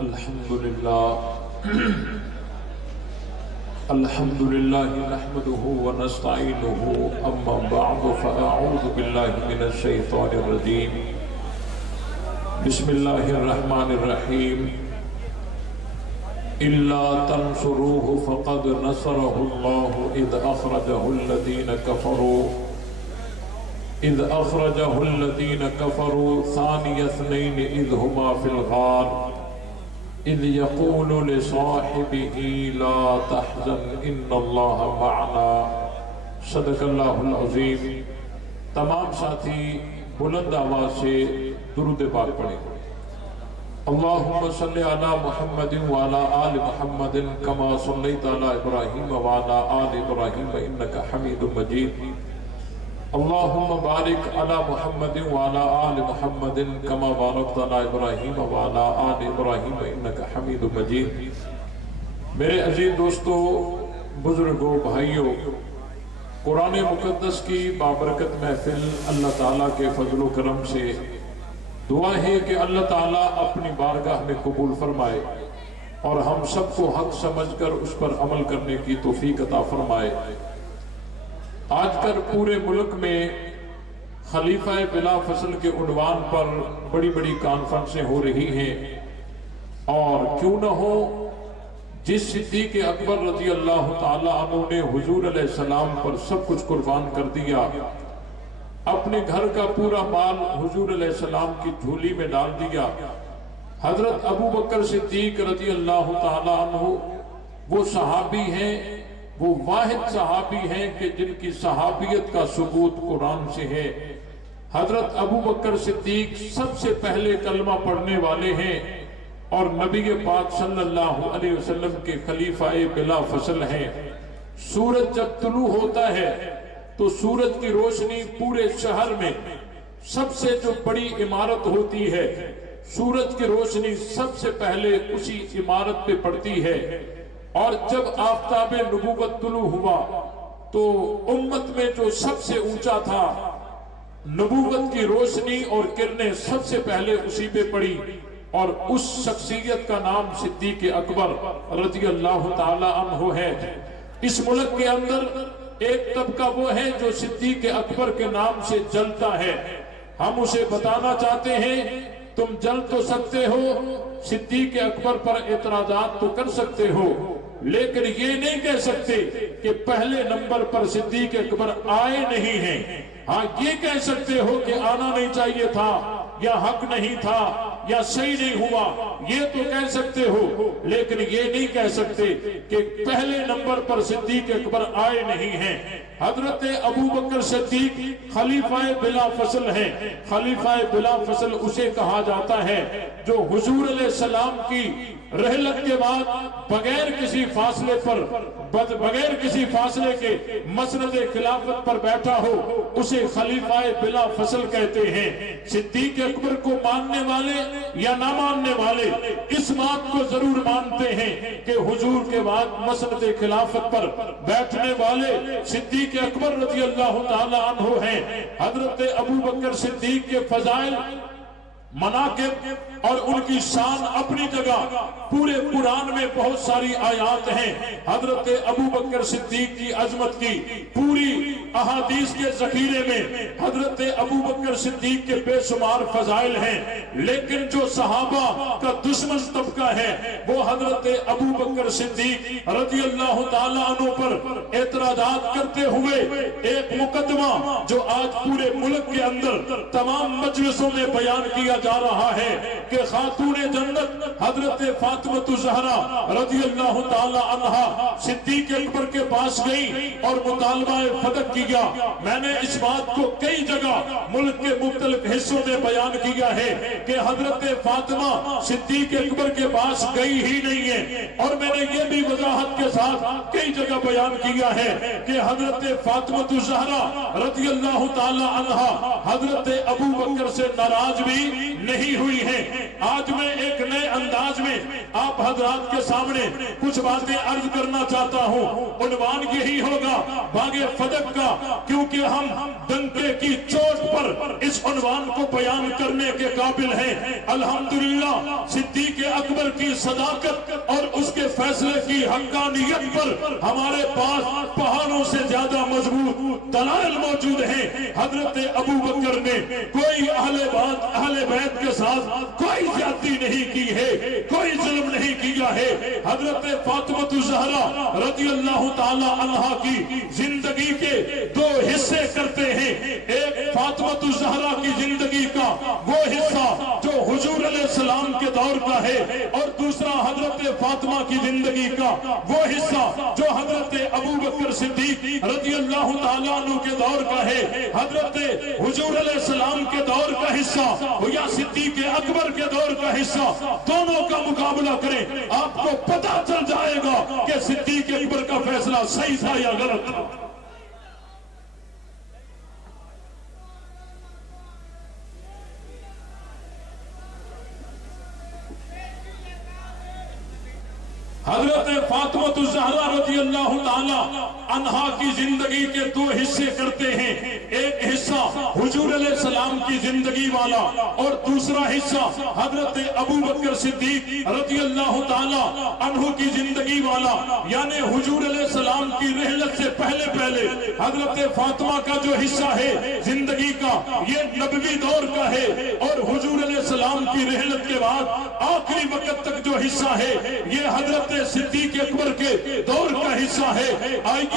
الحمدللہ نحمده ونستعینه اما بعد فاعوذ باللہ من الشیطان الرجیم بسم اللہ الرحمن الرحیم الا تنصروه فقد نصره اللہ اذ اخرجه الذین کفروا ثانی اثنین اذ ہما فی الغار اذ یقول لصاحبه لا تحزن ان اللہ معنا صدق اللہ العظیم۔ تمام ساتھی بلند آواز سے درود پاک پڑھیں۔ اللہم صلی علی محمد وعلی آل محمد کما صلیت علی ابراہیم وعلی آل ابراہیم انکا حمید مجید۔ اللہم بارک علی محمد وعلی آل محمد کما بارکت علی ابراہیم وعلی آل ابراہیم انکا حمید مجید۔ میرے عزیز دوستو، بزرگوں، بھائیوں، قرآن مقدس کی بابرکت محفل اللہ تعالیٰ کے فضل و کرم سے دعا ہے کہ اللہ تعالیٰ اپنی بارگاہ میں قبول فرمائے اور ہم سب کو حق سمجھ کر اس پر عمل کرنے کی توفیق عطا فرمائے۔ آج کل پورے ملک میں خلیفہ بلا فصل کے عنوان پر بڑی بڑی کانفرنسیں ہو رہی ہیں، اور کیوں نہ ہو، جس صدیق اکبر رضی اللہ تعالیٰ عنہ نے حضور علیہ السلام پر سب کچھ قربان کر دیا، اپنے گھر کا پورا مال حضور علیہ السلام کی جھولی میں ڈال دیا، حضرت ابو بکر صدیق رضی اللہ تعالیٰ عنہ وہ صحابی ہیں، وہ واحد صحابی ہیں کہ جن کی صحابیت کا ثبوت قرآن سے ہے۔ حضرت ابو بکر صدیق سب سے پہلے کلمہ پڑھنے والے ہیں اور نبی پاک صلی اللہ علیہ وسلم کے خلیفہ بلا فصل ہیں۔ سورج جب طلوع ہوتا ہے تو سورج کی روشنی پورے شہر میں سب سے جو بڑی عمارت ہوتی ہے، سورج کی روشنی سب سے پہلے اسی عمارت پہ پڑتی ہے، اور جب آفتاب نبوت طلوع ہوا تو امت میں جو سب سے اونچا تھا، نبوت کی روشنی اور کرنیں سب سے پہلے اسی پہ پڑی، اور اس شخصیت کا نام صدیق اکبر رضی اللہ تعالی عنہ ہے۔ اس ملک کے اندر ایک طبقہ وہ ہے جو صدیق اکبر کے نام سے جلتا ہے۔ ہم اسے بتانا چاہتے ہیں تم جل تو سکتے ہو، صدیق اکبر پر اعتراضات تو کر سکتے ہو، لیکن یہ نہیں کہہ سکتے کہ پہلے نمبر پر صدیق اکبر آئے نہیں ہیں۔ ہاں یہ کہہ سکتے ہو کہ آنا نہیں چاہیے تھا، یا حق نہیں تھا، یا صحیح نہیں ہوا، یہ تو کہہ سکتے ہو، لیکن یہ نہیں کہہ سکتے کہ پہلے نمبر پر صدیق اکبر آئے نہیں ہیں۔ حضرت ابو بکر صدیق خلیفہ بلا فصل ہیں۔ خلیفہ بلا فصل اسے کہا جاتا ہے جو حضور علیہ السلام کی رحلت کے بعد بغیر کسی فاصلے کے مسند خلافت پر بیٹھا ہو، اسے خلیفہ بلا فصل کہتے ہیں۔ صدیق اکبر کو ماننے والے یا نہ ماننے والے اس بات کو ضرور مانتے ہیں کہ حضور کے بعد مسند خلافت پر بیٹھنے والے صدیق اکبر رضی اللہ تعالی عنہ ہیں۔ حضرت ابو بکر صدیق کے فضائل، مناقب اور ان کی شان اپنی جگہ پورے قرآن میں بہت ساری آیات ہیں۔ حضرت ابو بکر صدیق کی عظمت کی پوری احادیث کے ذخیرے میں حضرت ابو بکر صدیق کے بے شمار فضائل ہیں، لیکن جو صحابہ کا دشمن طبقہ ہے وہ حضرت ابو بکر صدیق رضی اللہ تعالیٰ عنہ پر اعتراضات کرتے ہوئے ایک مقدمہ جو آج پورے ملک کے اندر تمام مجلسوں میں بیان کیا جا رہا ہے کہ خاتون جنت حضرت فاطمہ الزہرا رضی اللہ تعالی عنہا صدیق اکبر کے پاس گئی اور مطالبہ فتح کیا۔ میں نے اس بات کو کئی جگہ ملک کے مختلف حصوں میں بیان کیا ہے کہ حضرت فاطمہ صدیق اکبر کے پاس گئی ہی نہیں ہے، اور میں نے یہ بھی وضاحت کے ساتھ کئی جگہ بیان کیا ہے کہ حضرت فاطمہ الزہرا رضی اللہ تعالی عنہا حضرت ابو بکر سے ناراض بھی نہیں ہوئی ہے۔ آج میں ایک نئے انداز میں آپ حضرات کے سامنے کچھ باتیں عرض کرنا چاہتا ہوں۔ عنوان یہی ہوگا باغ فدق کا، کیونکہ ہم ڈنکے کی چوٹ پر اس عنوان کو بیان کرنے کے قابل ہیں۔ الحمدللہ صدیق اکبر کی صداقت اور اس کے فیصلے کی حقانیت پر ہمارے پاس پہاڑوں سے زیادہ مضبوط دلائل موجود ہیں۔ حضرت ابو بکر نے کوئی اہل بیت کے ساتھ کوئی زیادتی نہیں کی ہے، کوئی ظلم نہیں کیا ہے۔ حضرت فاطمہ الزہرا رضی اللہ تعالی عنہا کی زندگی کے دو حصے کرتے ہیں۔ ایک فاطمہ الزہرا کی زندگی کا وہ حصہ جو حضور علیہ السلام کے دور کا ہے، اور دوسرا حضرت فاطمہ کی زندگی کا وہ حصہ جو حضرت ابو بکر صدیق رضی اللہ تعالیٰ عنہ کے دور کا ہے۔ حضرت حضور علیہ السلام کے دور کا حصہ یا صدیق اکبر کے دور کا حصہ، دونوں کا مقابلہ کریں، آپ کو پتہ چل جائے گا کہ صدیق اکبر کا فیصلہ صحیح تھا یا غلط تھا۔ حضرت فاطمہ الزہرا رضی اللہ تعالی عنہا کی زندگی کے دو حصے کرتے ہیں۔ ایک حصہ حضور علیہ السلام کی زندگی والا، اور دوسرا حصہ حضرت ابو بکر صدیق رضی اللہ تعالی عنہ کی زندگی والا، یعنی حضور علیہ السلام کی رحلت سے پہلے حضرت فاطمہ کا جو حصہ ہے زندگی کا، یہ نبوی دور کا ہے، اور حضور علیہ السلام کی رحلت کے بعد آخری وقت تک جو حصہ ہے یہ حضرت صدیق اکبر کے دور کا حصہ ہے۔ آئیے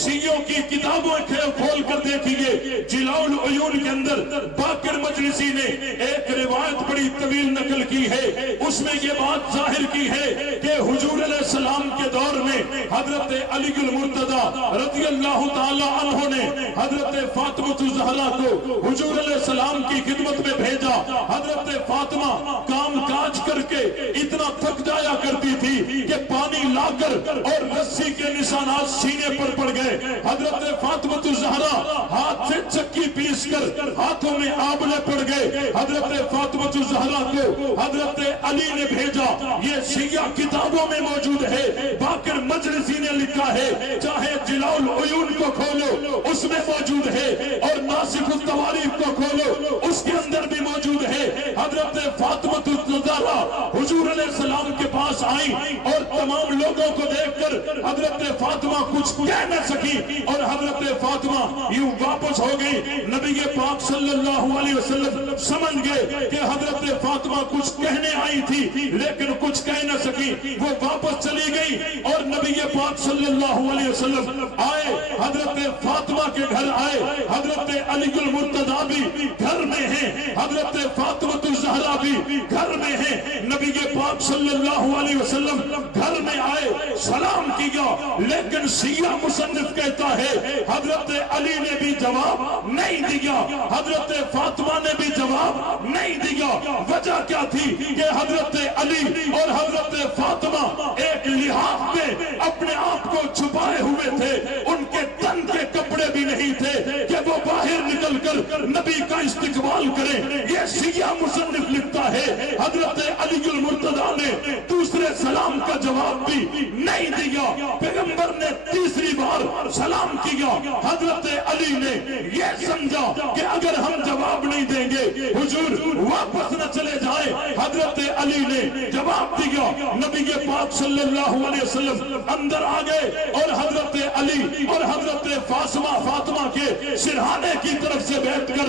شیعوں کی کتابوں کھول کر دیکھیے، جلاء العیون کے اندر باقر مجلسی نے ایک روایت بڑی طویل نقل کی ہے، اس میں یہ بات ظاہر کی ہے کہ حضور علیہ السلام کے دور میں حضرت علی المرتضی رضی اللہ تعالی عنہ نے حضرت فاطمہ الزہرا کو حضور علیہ السلام کی خدمت میں بھیجا۔ حضرت فاطمہ کام کاج کر کے اتنا تھک جایا کرتی تھی کہ پانی لا کر اور رسی کے نشانات سینے پر پڑ گئے۔ حضرت فاطمہ الزہرا ہاتھ سے چکی پیس کر ہاتھوں میں آبلے پڑ گئے۔ حضرت فاطمہ الزہرا کو حضرت علی نے بھیجا، یہ شیعہ کتابوں میں موجود ہے، باقر مجلسی نے لکھا ہے، چاہے جلاء العیون کو کھولو اس میں موجود ہے، اور ناسخ التواریخ کو کھولو اس کے اندر بھی موجود ہے۔ حضرت فاطمہ الزہرا حضور علیہ السلام کے پاس آئی، اور تمام لوگوں کو دیکھ کر حضرت فاطمہ کچھ کہہ نہ سکی، اور حضرت فاطمہ یوں واپس ہو گئی۔ نبی پاک صلی اللہ علیہ وسلم سمجھ گئے کہ حضرت فاطمہ کچھ کہنے آئی تھی لیکن کچھ کہہ نہ سکی، وہ واپس چلی گئی، اور نبی پاک صلی اللہ علیہ وسلم آئے، حضرت فاطمہ کے گھر آئے، حضرت علی المرتضی بھی گھر میں ہیں، حضرت فاطمہ الزہرا بھی گھر میں ہیں۔ نبی پاک صلی اللہ علیہ وسلم گھر میں آئے، سلام کیا، لیکن شیعہ مصنف کہتا ہے حضرت علی نے بھی جواب نہیں دیا، حضرت فاطمہ نے بھی جواب نہیں دیا۔ وجہ کیا تھی کہ حضرت علی اور حضرت فاطمہ ایک لحاظ میں اپنے آپ کو چھپائے ہوئے تھے، ان کے تن کے کپڑے بھی نہیں تھے کہ وہ باہر نکل کر نبی کا استقبال کریں۔ یہ شیعہ مصنف لکھتا ہے حضرت علی المرتضی نے دوسرے سلام کا جواب بھی نہیں دیا۔ پیغمبر نے تیسری بار سلام کیا، حضرت علی نے یہ سمجھا کہ اگر ہم جواب نہیں دیں گے حضور واپس نہ چلے جائیں۔ حضرت علی نے جواب دیا، نبی پاک صلی اللہ علیہ وسلم اندر آ گئے، اور حضرت علی اور حضرت فاطمہ کے سرہانے کی طرف سے بیٹھ کر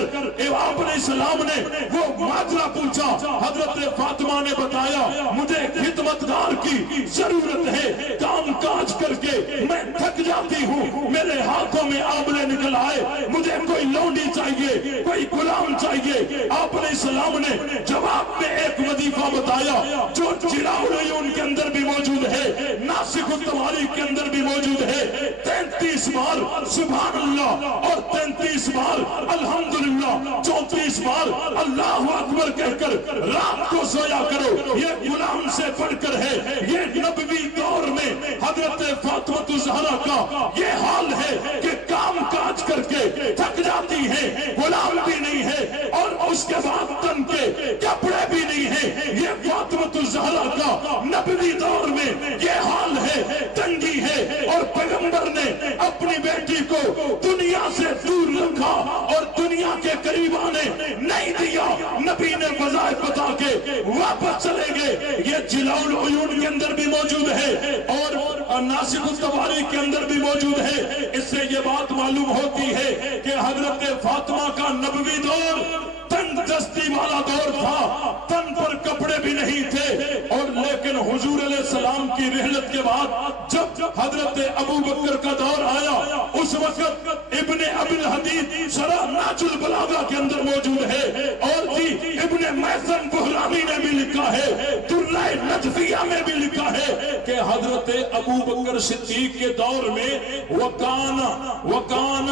آپ علیہ السلام نے وہ ماجرا پوچھا۔ حضرت فاطمہ نے بتایا، مجھے خدمتگار کی ضرورت ہے، کام کاج کر کے میں تھک جاتی ہوں، میرے ہاتھوں میں آبلے نکل آئے، مجھے کوئی لونڈی چاہیے، کوئی غلام چاہیے۔ آپ علیہ السلام نے جواب میں ایک وظیفہ بتایا جو جلاء العیون کے اندر بھی موجود ہے، ناسخ التواریخ کے اندر بھی موجود ہے۔ 33 بار سبحان اللہ اور 33 بار الحمدللہ، 34 بار اللہ اکبر کہہ کر رات کو سویا کرو۔ یہ غلام سے پڑھ کر ہے، یہ نبوی دور میں حضرت فاطمہ الزہرا کا یہ حال ہے کہ کام کاج کر کے تھک جاتی ہے، غلام بھی نہیں ہے، اور اس کے بعد تن کے کپڑے بھی نہیں ہے۔ یہ فاطمہ الزہرا کا نبوی کو دنیا سے دور رکھا اور دنیا کے قریب آنے نہیں دیا. نبی نے وظائف بتا کے واپس چلے گئے. یہ جلاء العیون کے اندر بھی موجود ہے اور ناسخ التواری کے اندر بھی موجود ہے. اس سے یہ بات معلوم ہوتی ہے کہ حضرت فاطمہ کا نبوی دور تنگ دستی والا دور تھا. تن پر کپڑے بھی نہیں تھے. اور لیکن حضور علیہ السلام کی رحلت کے بعد جب حضرت ابو بکر کا دور آیا, اس وقت ابن ابی الحدید شرح نہج البلاغہ کے اندر موجود ہے. اور جی ابن محسن بحرانی نے بھی لکھا ہے, درہ نجفیہ میں بھی لکھا ہے کہ حضرت ابو بکر صدیق کے دور میں وکان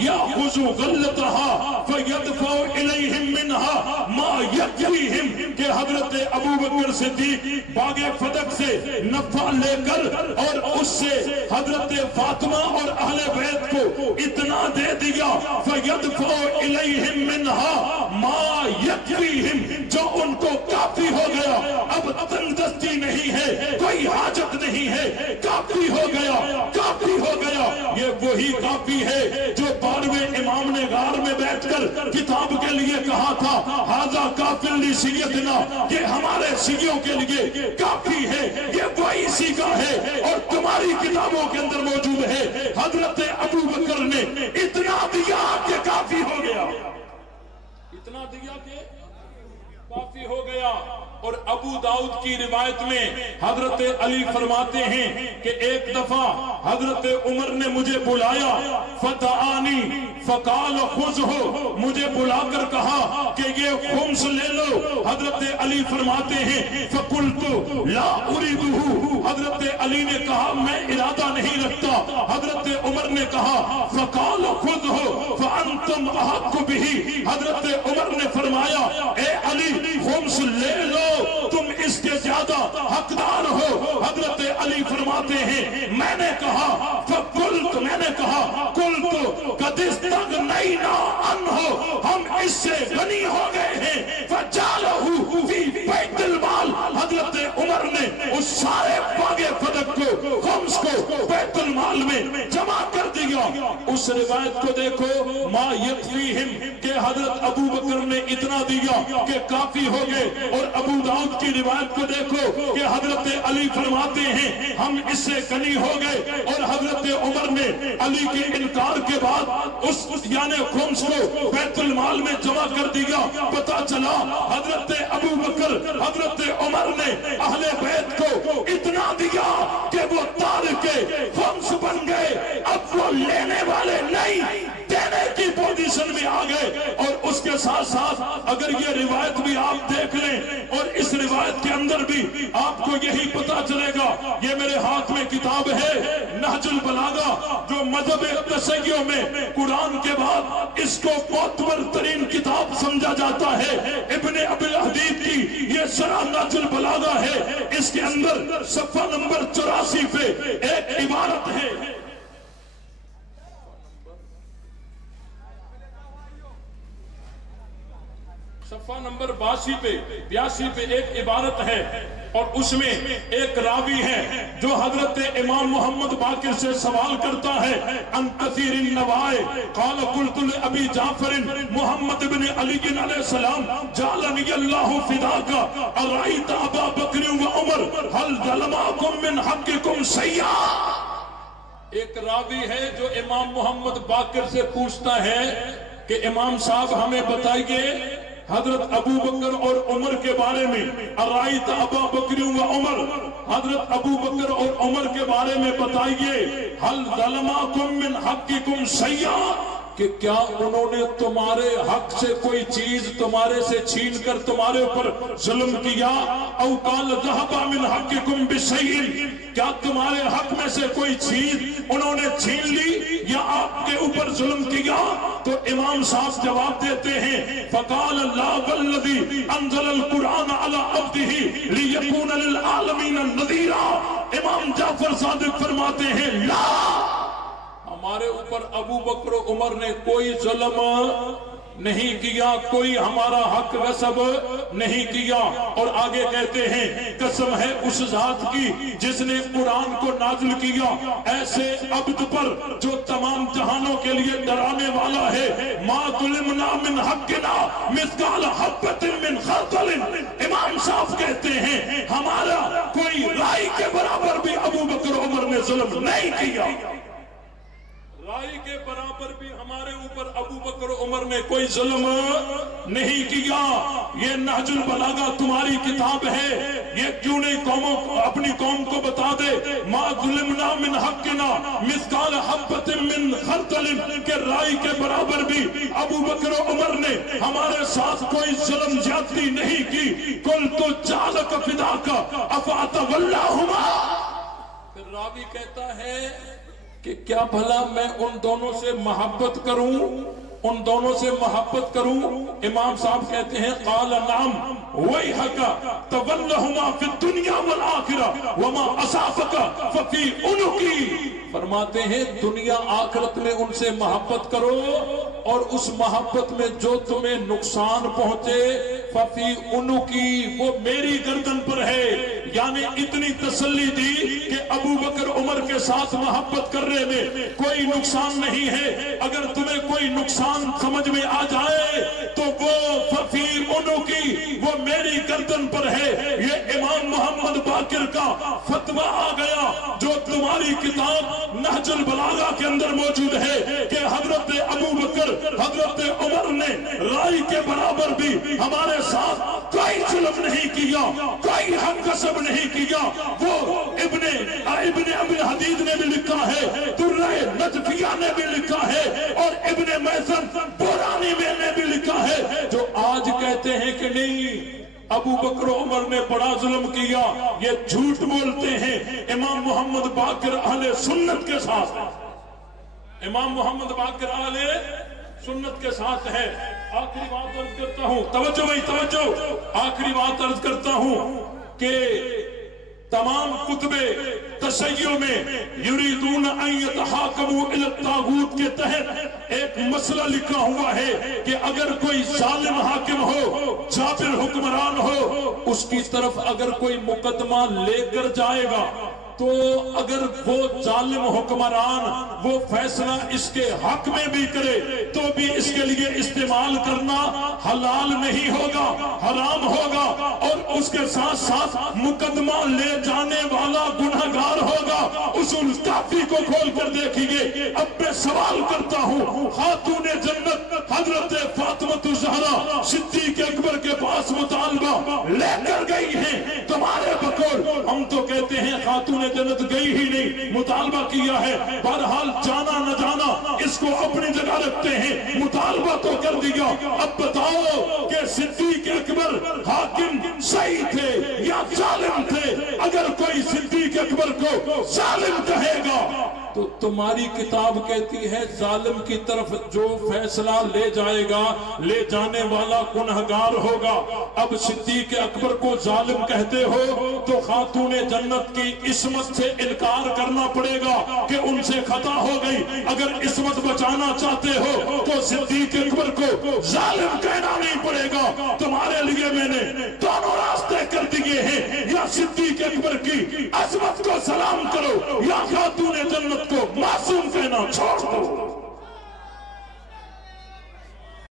یاخذ غلتها فیدفع الیہم منها ما یکفیہم, کہ حضرت ابو بکر صدیق باغ فتح سے نفع لے کر اور اس سے حضرت فاطمہ اور اہل بیت کو اتنا دے دیا, فیدفع الیہم منها ما یکفیہم, جو ان کو کافی ہو گیا. اب تنگ دستی نہیں ہے, کوئی حاجت نہیں ہے, کافی ہو گیا, کافی ہو گیا. یہ وہی کافی ہے جو 12ویں امام نے غار میں بیٹھ کر کتاب کے لیے کہا تھا, ھذا کافی لسیدنا, کہ ہمارے سیوں کے لیے کافی ہے. یہ وہی سیکھا ہے اور تمہاری کتابوں کے اندر موجود ہے. حضرت ابو بکر نے اتنا دیا کہ کافی ہو گیا, اتنا دیا کہ کافی ہو گیا. اور ابو داؤد کی روایت میں حضرت علی فرماتے ہیں کہ ایک دفعہ حضرت عمر نے مجھے بلایا, فدعانی فقال خذہ, مجھے بلا کر کہا کہ یہ خمس لے لو. حضرت علی فرماتے ہیں فقلت لا اریدہ, حضرت علی نے کہا میں ارادہ نہیں رکھتا. حضرت عمر نے کہا فقال خذہ فانتم احق بہ, حضرت عمر نے فرمایا اے علی خمس لے لو, تم اس کے زیادہ حقدار ہو. حضرت علی فرماتے ہیں میں نے کہا فقلت, میں نے کہا قلت قد استغنینا عنہ, ہم اس سے غنی ہو گئے ہیں. فجعلہ فی بیت المال, حضرت عمر نے اس سارے باغ فتح کو, خمس کو بیت المال میں جمع کر دیا. اس روایت کو دیکھو, ما یکفیہم, کہ حضرت ابو بکر نے اتنا دیا کہ کافی ہو گئے. اور ابو داؤد کی روایت کو دیکھو کہ حضرت علی فرماتے ہیں ہم اس سے غنی ہو گئے. اور حضرت عمر نے علی کے انکار کے بعد اس یعنی خمس کو بیت المال میں جمع کر دیا. پتا چلا حضرت ابو بکر, حضرت عمر نے اہل بیت کو اتنا دیا کہ وہ تارک خمس بن گئے. اب وہ لینے والے نہیں, دینے کی پوزیشن میں آ گئے. اور اس کے ساتھ ساتھ اگر یہ روایت بھی آپ دیکھ لیں اور اس روایت کے اندر بھی آپ کو یہی پتا چلے گا. یہ میرے ہاتھ میں کتاب ہے نہج البلاغہ, جو مذہب تشیع میں قرآن کے بعد اس کو معتبر ترین کتاب سمجھا جاتا ہے. ابن ابی الحدید کی یہ شرح نہج البلاغہ ہے. اس کے اندر صفحہ نمبر 84 پہ ایک عبارت ہے, صفحہ نمبر 82 پہ ایک عبارت ہے. اور اس میں ایک راوی ہے جو حضرت امام محمد باقر سے سوال کرتا ہے, ان کثیر النوائے قال قلت لابی جعفر محمد بن علی علیہ السلام جعلنی اللہ فداک ارائیت ابا بکر و عمر هل ظلمکم من حقکم شیئا. ایک راوی ہے جو امام محمد باقر سے پوچھتا ہے کہ امام صاحب ہمیں بتائیے حضرت ابو بکر اور عمر کے بارے میں, ارائیت ابا بکر و عمر, حضرت ابو بکر اور عمر کے بارے میں بتائیے, هل ظلمکم من حقکم شیئا, کہ کیا انہوں نے تمہارے حق سے کوئی چیز تمہارے سے چھین کر تمہارے اوپر ظلم کیا. او قال ذهب من حقکم بشیء, کیا تمہارے حق میں سے کوئی چیز انہوں نے چھین لی یا آپ کے اوپر ظلم کیا. تو امام صاحب جواب دیتے ہیں فقال اللہ والذی انزل القرآن علی عبدہ لیکون للعالمین نذیرا. امام جعفر صادق فرماتے ہیں لا, ہمارے اوپر ابو بکر و عمر نے کوئی ظلم نہیں کیا، کوئی ہمارا حق غصب نہیں کیا۔ اور آگے کہتے ہیں قسم ہے اس ذات کی جس نے قرآن کو نازل کیا ایسے عبد پر جو تمام جہانوں کے لیے ڈرانے والا ہے۔ ما ظلمنا من حقنا مثقال حبۃ من خردل۔ امام صاحب کہتے ہیں ہمارا کوئی رائی کے برابر بھی ابو بکر عمر نے ظلم نہیں کیا، رائی کے برابر بھی ہمارے اوپر ابو بکر عمر نے کوئی ظلم نہیں کیا۔ یہ نہج البلاغہ تمہاری کتاب ہے، یہ کیوں نہیں اپنی قوم کو بتا دے ما ظلمنا من حقنا مثقال حبۃ من خردل، کہ رائی کے برابر بھی ابو بکر عمر نے ہمارے ساتھ کوئی ظلم زیادتی نہیں کی۔ قلت جعلک فداک افاتولاہما۔ پھر راوی کہتا ہے کہ کیا بھلا میں ان دونوں سے محبت کروں، ان دونوں سے محبت کروں؟ امام صاحب کہتے ہیں قال نعم ویحک تولہما فی الدنیا والآخرہ وما اصابک ففی عنقی۔ فرماتے ہیں دنیا آخرت میں ان سے محبت کرو، اور اس محبت میں جو تمہیں نقصان پہنچے ففی عنقی، وہ میری گردن پر ہے۔ یعنی اتنی تسلی دی کہ ابو بکر عمر کے ساتھ محبت کرنے میں کوئی نقصان نہیں ہے، اگر تمہیں کوئی نقصان سمجھ میں آ جائے تو وہ ففی عنقی، وہ میری گردن پر ہے۔ یہ امام محمد باقر کا فتویٰ آ گیا جو تمہاری کتاب نہج البلاغہ کے اندر موجود ہے کہ حضرت ابو بکر حضرت عمر نے رائی کے برابر بھی ہمارے ساتھ کوئی ظلم نہیں کیا، کوئی حق غصب نہیں کیا۔ وہ ابن ابی حدید نے بھی لکھا ہے، درہ نجفیہ نے بھی لکھا ہے، اور ابن میسن بورانی میں نے بھی لکھا ہے، جو آج کہتے ہیں کہ نہیں ابو بکر عمر نے بڑا ظلم کیا، یہ جھوٹ بولتے ہیں۔ امام محمد باقر اہل سنت کے ساتھ ہے، امام محمد باقر اہل سنت کے ساتھ ہے۔ آخری بات عرض کرتا ہوں، توجہ بھائی توجہ، آخری بات عرض کرتا ہوں کہ تمام کتب تشیع میں یریدون ان یتحاکموا الی الطاغوت کے تحت ایک مسئلہ لکھا ہوا ہے کہ اگر کوئی ظالم حاکم ہو، جابر حکمران ہو، اس کی طرف اگر کوئی مقدمہ لے کر جائے گا تو اگر وہ ظالم حکمران وہ فیصلہ اس کے حق میں بھی کرے تو بھی اس کے لیے استعمال کرنا حلال نہیں ہوگا، حرام ہوگا، اور اس کے ساتھ ساتھ مقدمہ لے جانے والا گنہگار ہوگا۔ اصول کافی کو کھول کر دیکھیں گے۔ اب میں سوال کرتا ہوں، خاتون جنت حضرت فاطمہ الزہرا صدیق اکبر کے پاس مطالبہ لے کر گئی ہیں تمہارے بقول، ہم تو کہتے ہیں خاتون جنت گئی ہی نہیں، مطالبہ کیا ہے۔ بہرحال جانا نہ جانا اس کو اپنی جگہ رکھتے ہیں، مطالبہ تو کر دیا۔ اب بتاؤ کہ صدیق اکبر حاکم صحیح تھے یا ظالم تھے؟ اگر کوئی صدیق اکبر کو ظالم کہے گا تو تمہاری کتاب کہتی ہے ظالم کی طرف جو فیصلہ لے جائے گا، لے جانے والا گنہگار ہوگا۔ اب صدیق اکبر کو ظالم کہتے ہو تو خاتون جنت کی عصمت سے انکار کرنا پڑے گا کہ ان سے خطا ہو گئی۔ اگر عصمت بچانا چاہتے ہو تو صدیق اکبر کو ظالم کہنا نہیں پڑے گا۔ تمہارے لیے میں نے دونوں راستے کر دیے ہیں، یا صدیق اکبر کی عظمت کو سلام کرو یا خاتون جنت کو معصوم کہنا چھوڑ دو۔